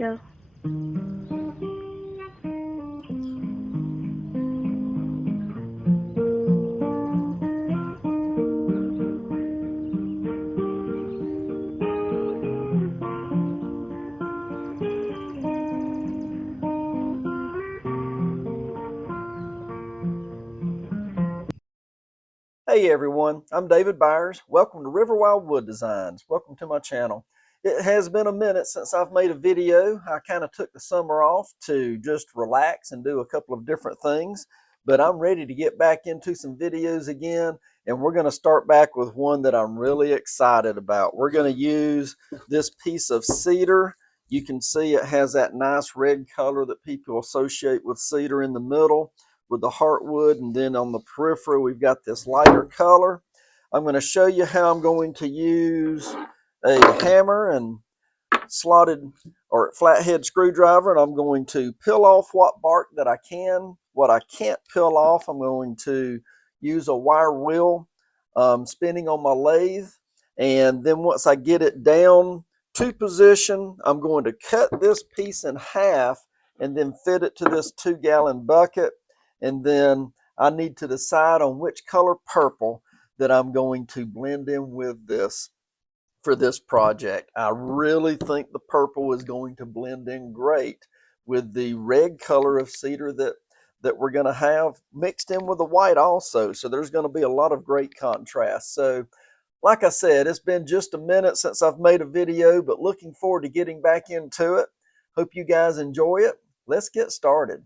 Go. Hey everyone, I'm David Byers. Welcome to Riverwild Wood Designs. Welcome to my channel. It has been a minute since I've made a video. I kind of took the summer off to just relax and do a couple of different things, but I'm ready to get back into some videos again, and we're going to start back with one that I'm really excited about. We're going to use this piece of cedar. You can see it has that nice red color that people associate with cedar in the middle, with the heartwood, and then on the periphery we've got this lighter color. I'm going to show you how I'm going to use a hammer and slotted or flathead screwdriver, and I'm going to peel off what bark that I can. What I can't peel off, I'm going to use a wire wheel spinning on my lathe, and then once I get it down to position, I'm going to cut this piece in half and then fit it to this 2-gallon bucket. And then I need to decide on which color purple that I'm going to blend in with this for this project. I really think the purple is going to blend in great with the red color of cedar that we're going to have mixed in with the white also. So there's going to be a lot of great contrast. So like I said, it's been just a minute since I've made a video, but looking forward to getting back into it. Hope you guys enjoy it. Let's get started.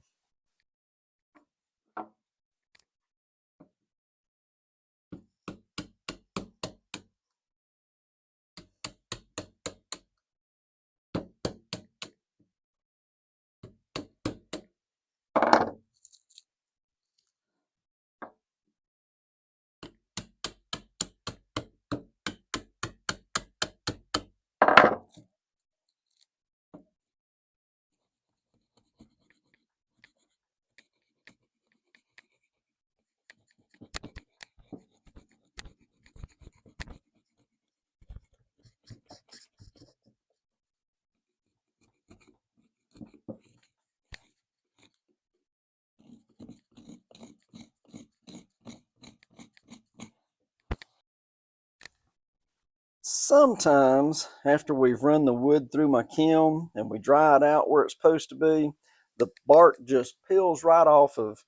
Sometimes after we've run the wood through my kiln and we dry it out where it's supposed to be, the bark just peels right off of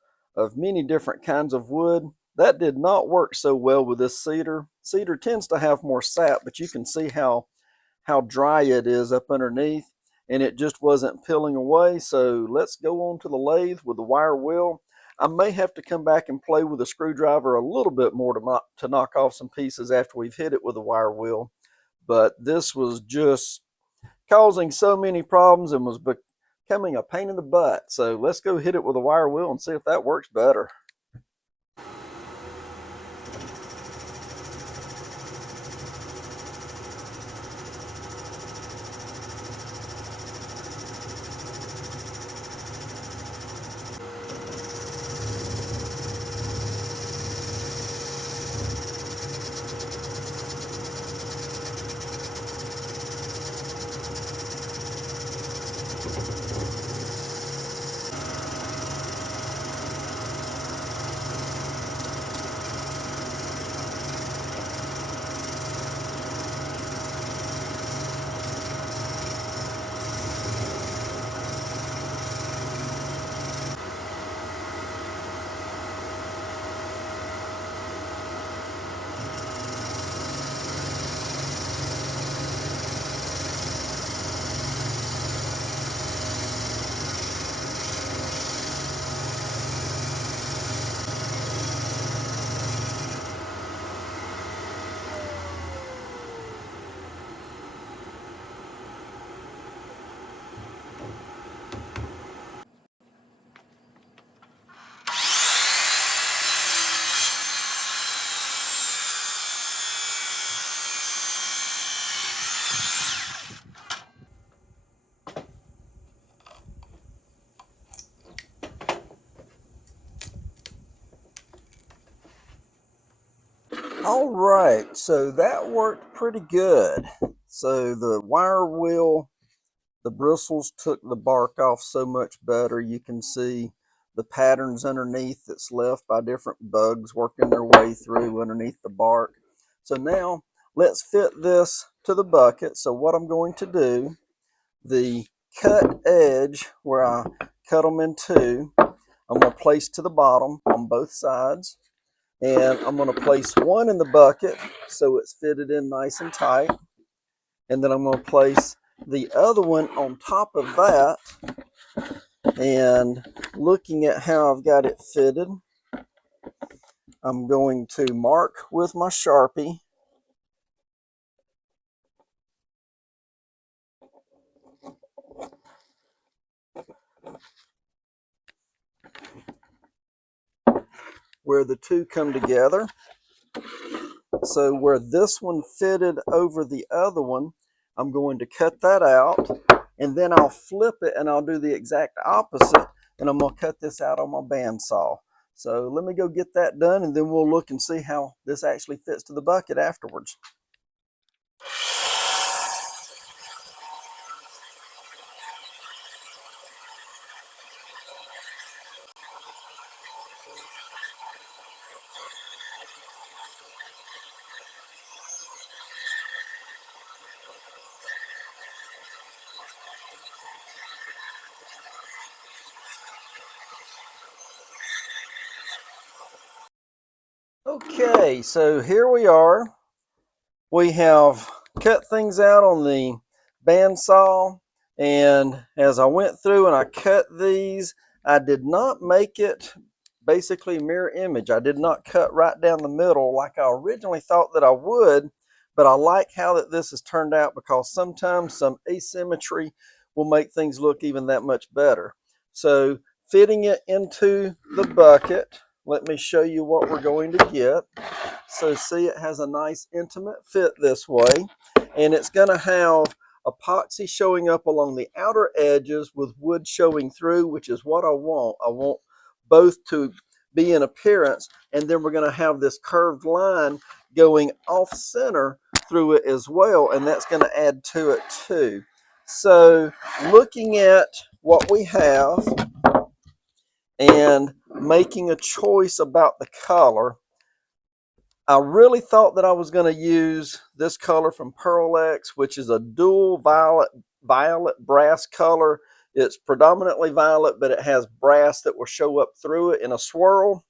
many different kinds of wood. That did not work so well with this cedar. Cedar tends to have more sap, but you can see how dry it is up underneath, and it just wasn't peeling away. So let's go on to the lathe with the wire wheel. I may have to come back and play with a screwdriver a little bit more to knock off some pieces after we've hit it with a wire wheel. But this was just causing so many problems and was becoming a pain in the butt. So let's go hit it with a wire wheel and see if that works better. All right, so that worked pretty good. So the wire wheel, The bristles took the bark off so much better. You can see the patterns underneath that's left by different bugs working their way through underneath the bark. So now let's fit this to the bucket. So what I'm going to do, the cut edge where I cut them in two, I'm going to place to the bottom on both sides. And I'm going to place one in the bucket so it's fitted in nice and tight. And then I'm going to place the other one on top of that. And looking at how I've got it fitted, I'm going to mark with my Sharpie where the two come together. So where this one fitted over the other one, I'm going to cut that out, and then I'll flip it and I'll do the exact opposite, and I'm going to cut this out on my bandsaw. So let me go get that done, and then we'll look and see how this actually fits to the bucket afterwards. Okay, so here we are. We have cut things out on the bandsaw, and as I went through and I cut these, I did not make it basically mirror image. I did not cut right down the middle like I originally thought that I would, but I like how that this has turned out, because sometimes some asymmetry will make things look even that much better. So fitting it into the bucket, let me show you what we're going to get. So see, it has a nice intimate fit this way, and it's going to have epoxy showing up along the outer edges with wood showing through, which is what I want. I want both to be in appearance, and then we're going to have this curved line going off center through it as well, and that's going to add to it too. So looking at what we have and making a choice about the color, I really thought that I was going to use this color from Pearl X, which is a dual violet brass color. It's predominantly violet, but it has brass that will show up through it in a swirl.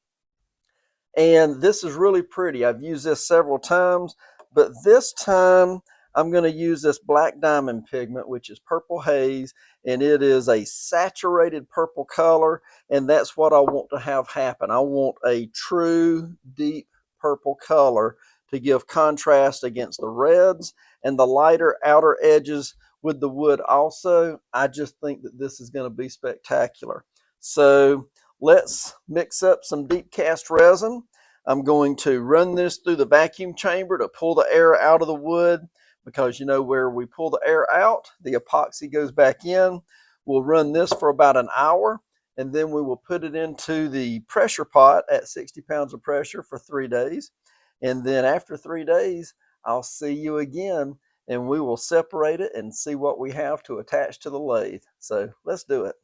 And this is really pretty. I've used this several times, but this time I'm going to use this black diamond pigment, which is Purple Haze, and it is a saturated purple color, and that's what I want to have happen. I want a true deep purple color to give contrast against the reds and the lighter outer edges with the wood also. I just think that this is going to be spectacular. So let's mix up some deep cast resin. I'm going to run this through the vacuum chamber to pull the air out of the wood, because you know where we pull the air out, the epoxy goes back in. We'll run this for about an hour, and then we will put it into the pressure pot at 60 pounds of pressure for 3 days. And then after 3 days, I'll see you again, and we will separate it and see what we have to attach to the lathe. So let's do it.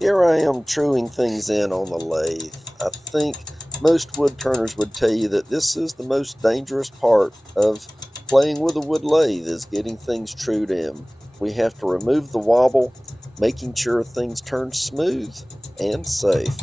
Here I am truing things in on the lathe. I think most wood turners would tell you that this is the most dangerous part of playing with a wood lathe, is getting things trued in. We have to remove the wobble, making sure things turn smooth and safe.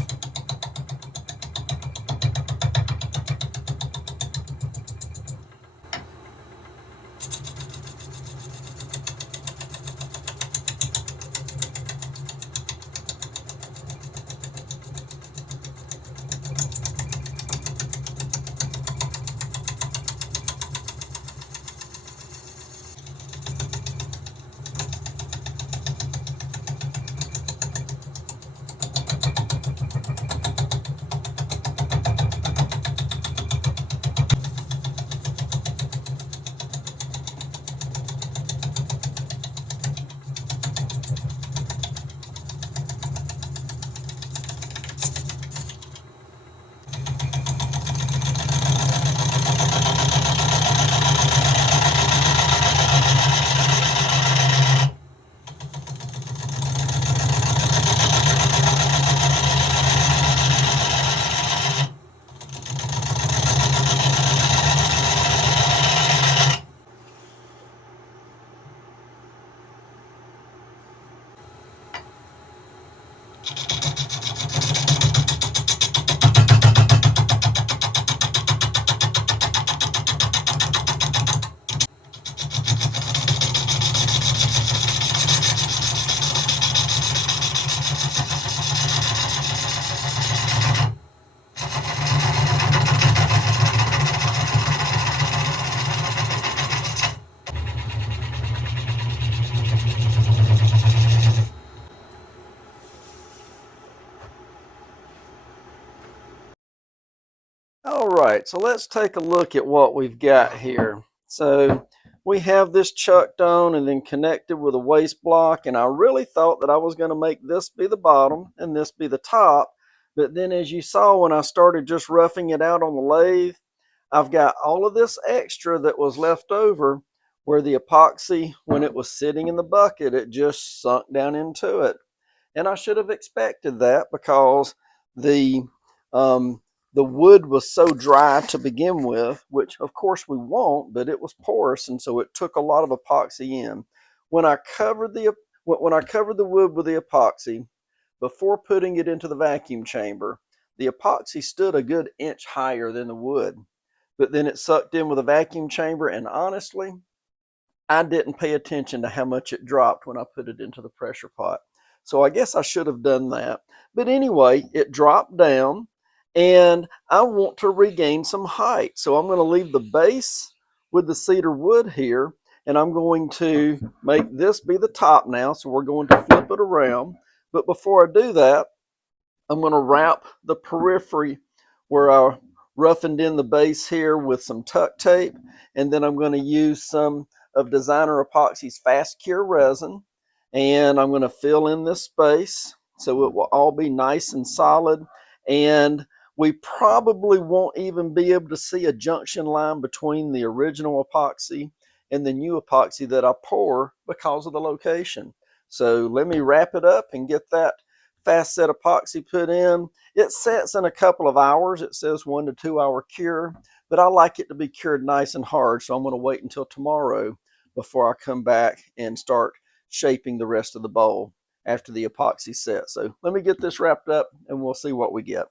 All right, so let's take a look at what we've got here. So we have this chucked on and then connected with a waste block, and I really thought that I was going to make this be the bottom and this be the top, but then as you saw when I started just roughing it out on the lathe, I've got all of this extra that was left over where the epoxy, when it was sitting in the bucket, it just sunk down into it. And I should have expected that because the um, the wood was so dry to begin with, which of course we won't, but it was porous, and so it took a lot of epoxy in. When I covered the wood with the epoxy before putting it into the vacuum chamber, the epoxy stood a good inch higher than the wood, but then it sucked in with a vacuum chamber, and honestly, I didn't pay attention to how much it dropped when I put it into the pressure pot. So I guess I should have done that. But anyway, it dropped down and I want to regain some height. So I'm going to leave the base with the cedar wood here, and I'm going to make this be the top now. So we're going to flip it around. But before I do that, I'm going to wrap the periphery where I roughened in the base here with some tuck tape, and then I'm going to use some of Designer Epoxy's Fast Cure resin, and I'm going to fill in this space so it will all be nice and solid, and we probably won't even be able to see a junction line between the original epoxy and the new epoxy that I pour because of the location. So let me wrap it up and get that fast set epoxy put in. It sets in a couple of hours. It says 1 to 2 hour cure, but I like it to be cured nice and hard, so I'm going to wait until tomorrow before I come back and start shaping the rest of the bowl after the epoxy sets. So let me get this wrapped up and we'll see what we get.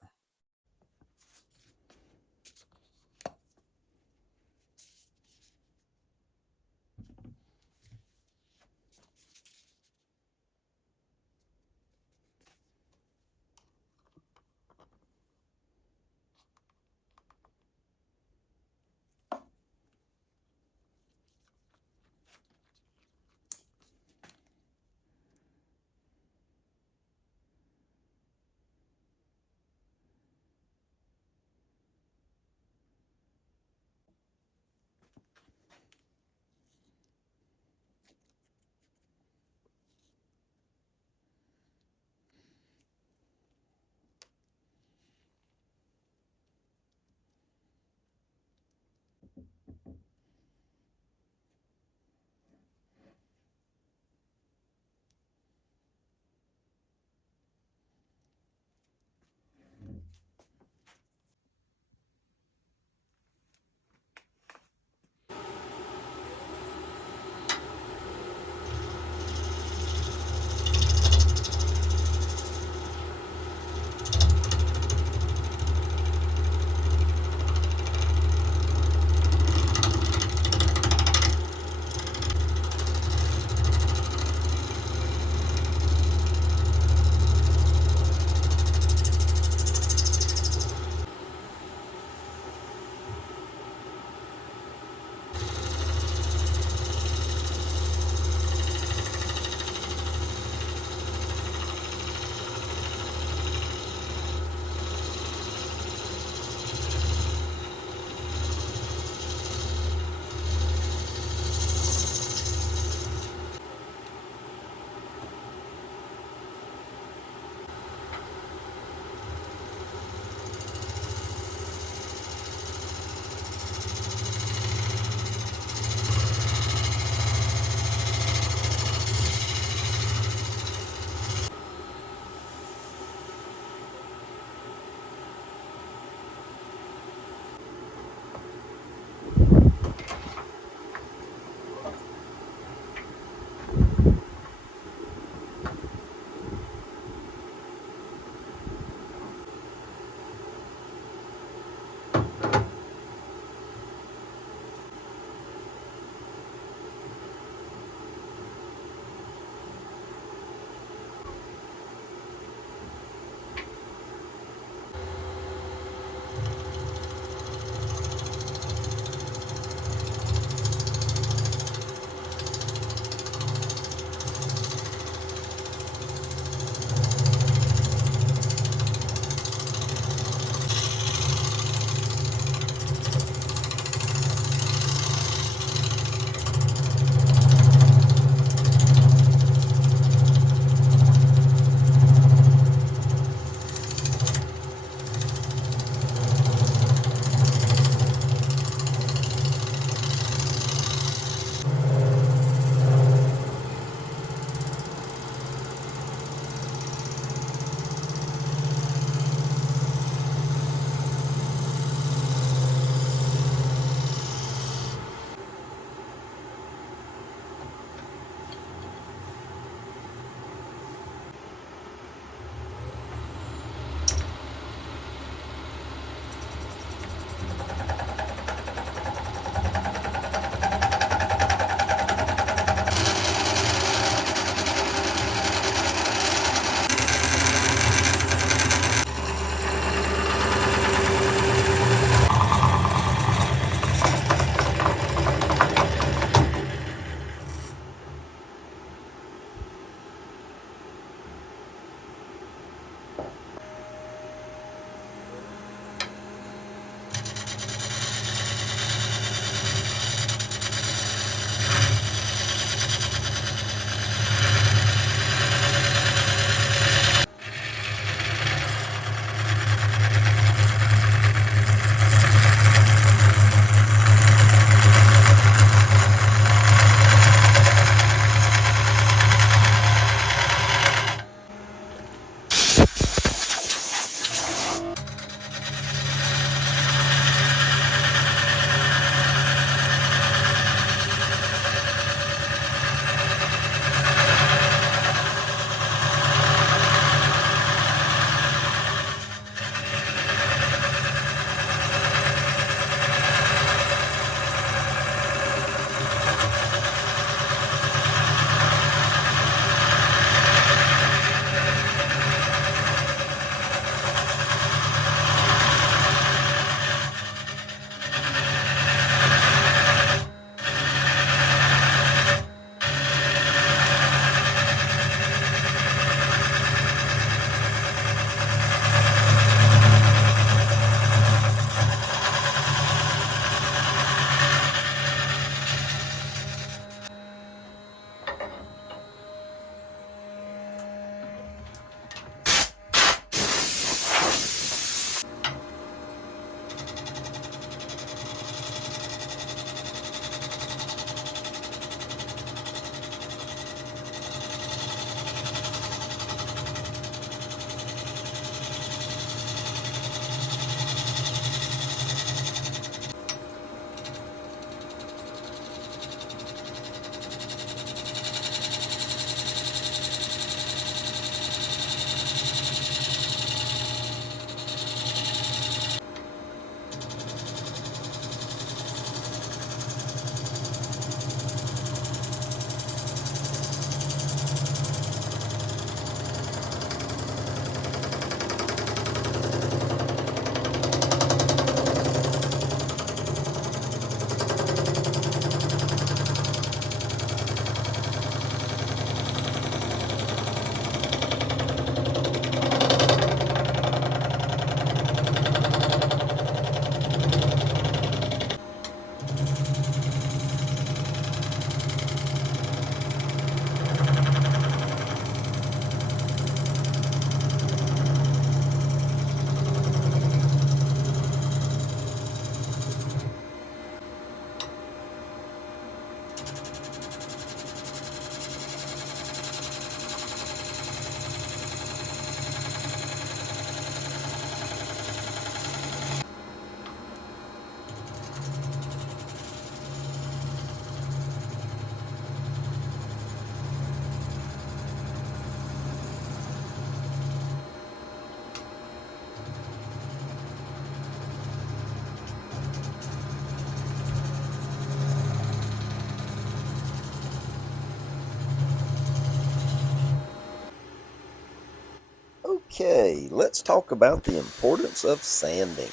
Okay, let's talk about the importance of sanding.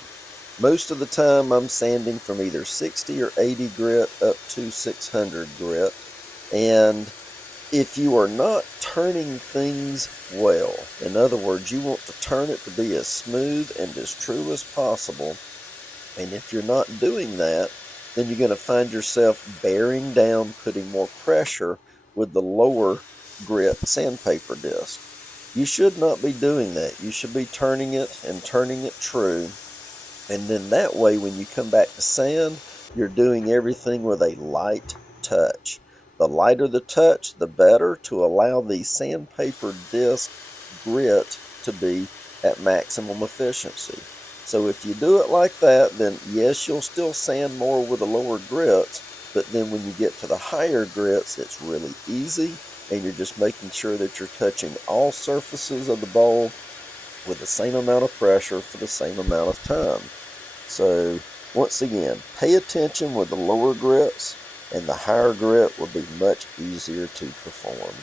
Most of the time I'm sanding from either 60 or 80 grit up to 600 grit. And if you are not turning things well, in other words, you want to turn it to be as smooth and as true as possible, and if you're not doing that, then you're going to find yourself bearing down, putting more pressure with the lower grit sandpaper disc. You should not be doing that. You should be turning it and turning it true. And then that way, when you come back to sand, you're doing everything with a light touch. The lighter the touch, the better, to allow the sandpaper disc grit to be at maximum efficiency. So if you do it like that, then yes, you'll still sand more with the lower grits, but then when you get to the higher grits, it's really easy, and you're just making sure that you're touching all surfaces of the bowl with the same amount of pressure for the same amount of time. So once again, pay attention with the lower grits, and the higher grit will be much easier to perform.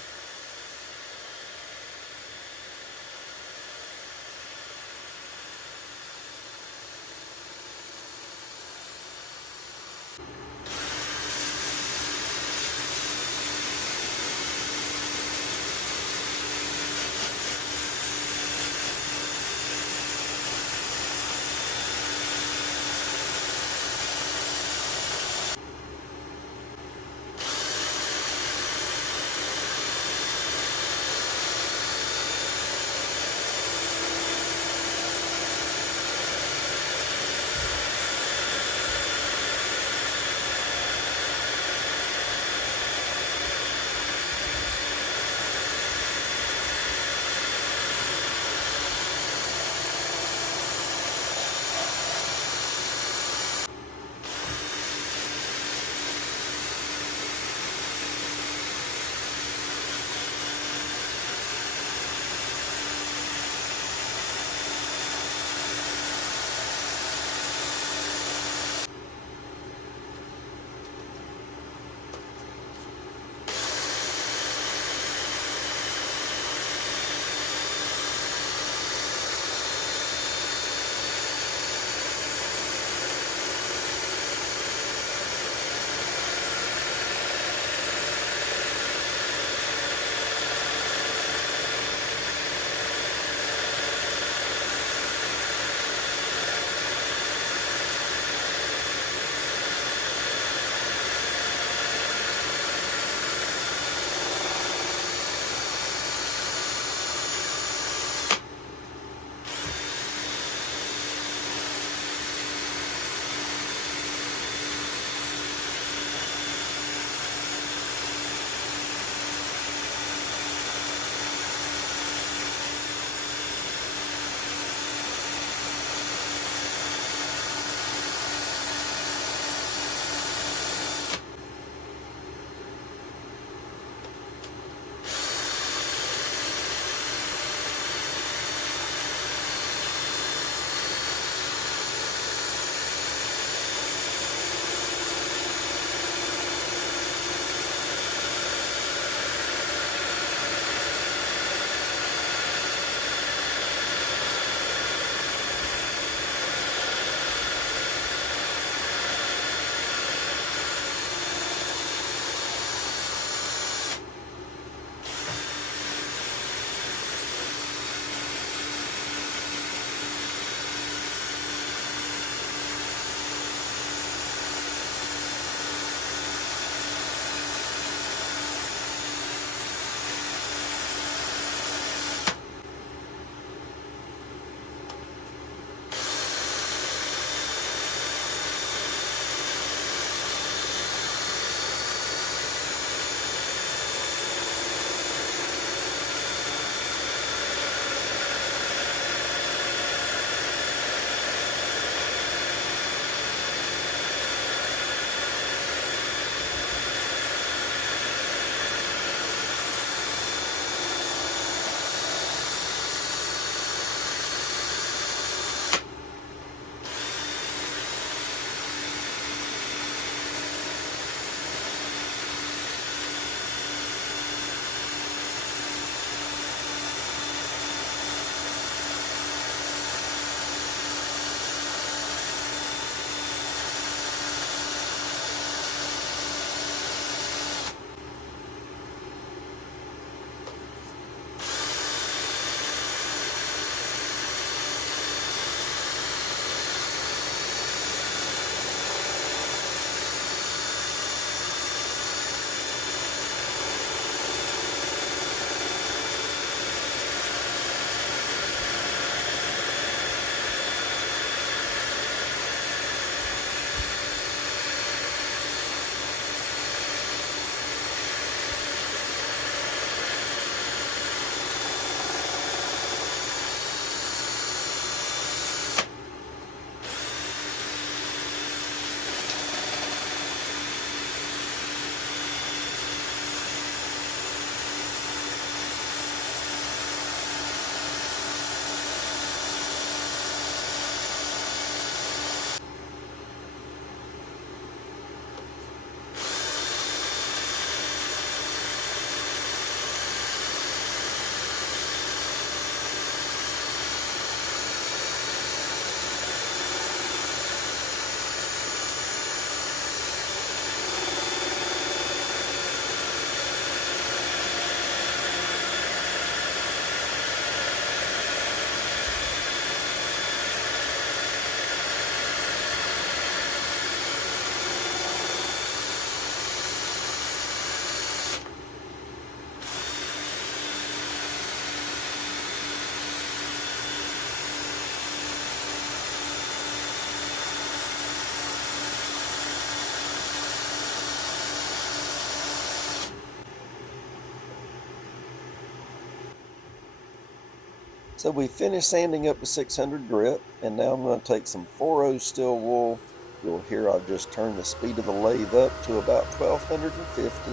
So we finished sanding up to 600 grit, and now I'm going to take some 4.0 steel wool. You'll hear I've just turned the speed of the lathe up to about 1250,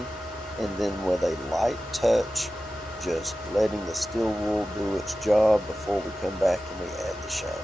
and then with a light touch, just letting the steel wool do its job before we come back and we add the shining.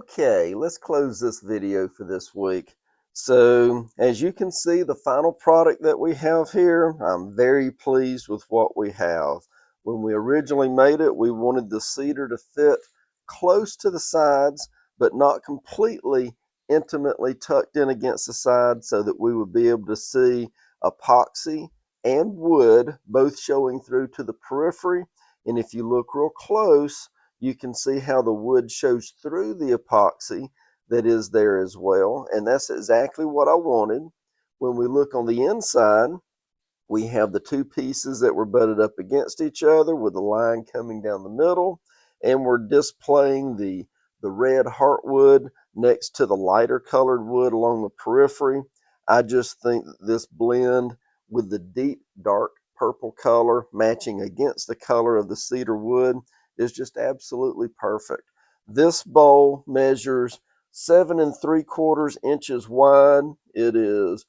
Okay, let's close this video for this week. So, as you can see, the final product that we have here, I'm very pleased with what we have. When we originally made it, we wanted the cedar to fit close to the sides, but not completely intimately tucked in against the side so that we would be able to see epoxy and wood both showing through to the periphery. And if you look real close, you can see how the wood shows through the epoxy that is there as well. And that's exactly what I wanted. When we look on the inside, we have the two pieces that were butted up against each other with a line coming down the middle. And we're displaying the red heartwood next to the lighter colored wood along the periphery. I just think that this blend with the deep dark purple color matching against the color of the cedar wood is just absolutely perfect. This bowl measures 7 3/4 inches wide. It is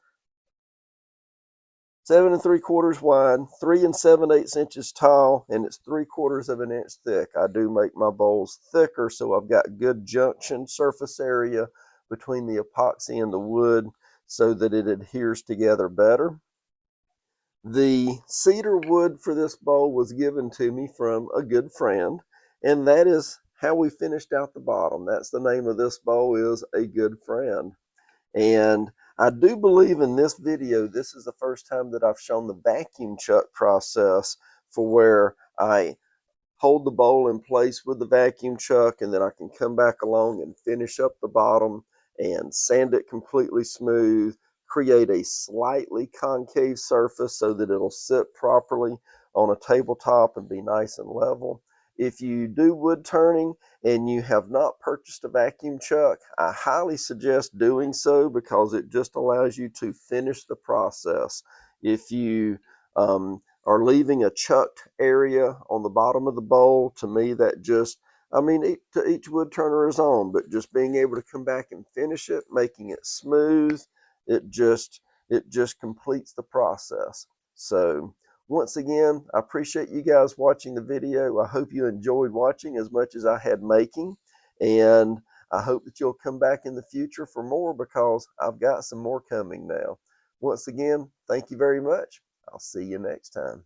7 3/4 wide, 3 7/8 inches tall, and it's 3/4 of an inch thick. I do make my bowls thicker, so I've got good junction surface area between the epoxy and the wood so that it adheres together better. The cedar wood for this bowl was given to me from a good friend, and that is how we finished out the bottom. That's the name of this bowl, is A Good Friend. And I do believe in this video, this is the first time that I've shown the vacuum chuck process for where I hold the bowl in place with the vacuum chuck, and then I can come back along and finish up the bottom and sand it completely smooth, create a slightly concave surface so that it'll sit properly on a tabletop and be nice and level. If you do wood turning and you have not purchased a vacuum chuck, I highly suggest doing so because it just allows you to finish the process. If you are leaving a chucked area on the bottom of the bowl, to me that just, I mean, to each wood turner his own, but just being able to come back and finish it, making it smooth, it just completes the process. So once again, I appreciate you guys watching the video. I hope you enjoyed watching as much as I had making, and I hope that you'll come back in the future for more because I've got some more coming now. Once again, thank you very much. I'll see you next time.